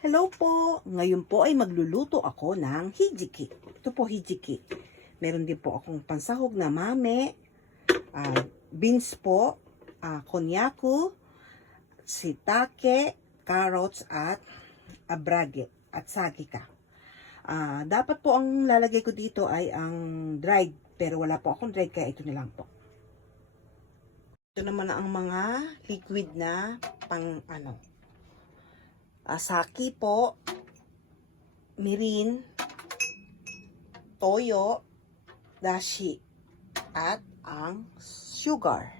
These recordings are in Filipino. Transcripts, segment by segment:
Hello po! Ngayon po ay magluluto ako ng hijiki. Ito po hijiki. Meron din po akong pansahog na mame, beans po, konyaku, sitake, carrots at abrage at sagika. Dapat po ang lalagay ko dito ay ang dried, pero wala po akong dried kaya ito na lang po. Ito naman ang mga liquid na saki po, mirin, toyo, dashi, at ang sugar.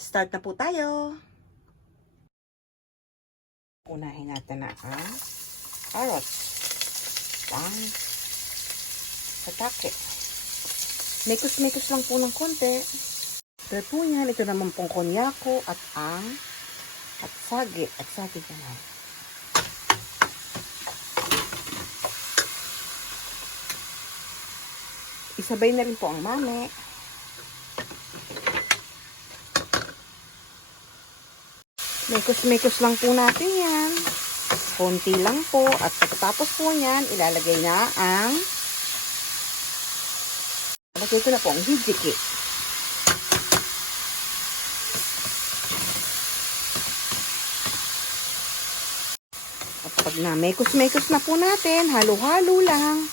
Start na po tayo. Unahin natin na ang carrots, ang satake. Mekos-mekos lang po ng konti. Ito po yan. Ito naman pong konyaku at sagi ka na. Isabay na rin po ang mame. Mekos-mekos lang po natin yan. Konti lang po. At pagkatapos po niyan, ilalagay na ang ilagay ko na po ang hijiki. At pag na mekos-mekos na po natin, halo-halo lang.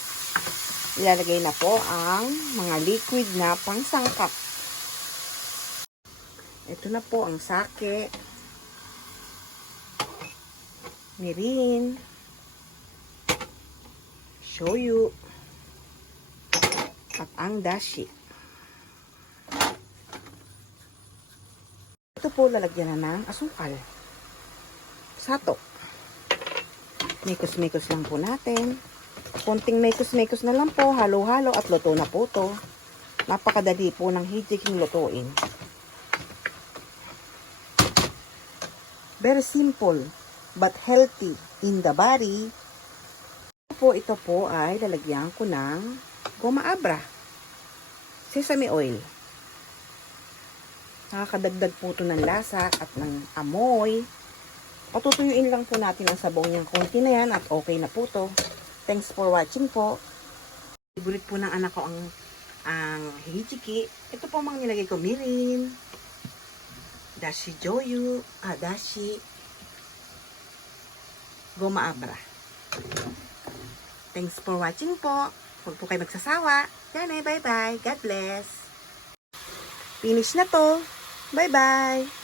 Ilalagay na po ang mga liquid na pangsangkap. Ito na po ang sake, mirin, shoyu, at ang dashi. Ito po lalagyan na ng asukal. Sato. Mekos-mekos lang po natin. Konting mekos-mekos na lang po, halo-halo at luto na po to. Napakadali po ng hijiking lutuin. Very simple but healthy in the body. Ito po ay lalagyan ko ng goma abra, sesame oil. Nakakadagdag po ito ng lasa at ng amoy. Patutuyuin lang po natin ang sabaw niyang konti na yan at okay na po to. Thanks for watching po. Favorite po ng anak ko ang hijiki. Ito po mga nilagay ko, mirin, dashi joyu, dashi, goma abra. Thanks for watching po. Huwag po kayo magsasawa. Yan eh, bye-bye. God bless. Finish na to. Bye-bye.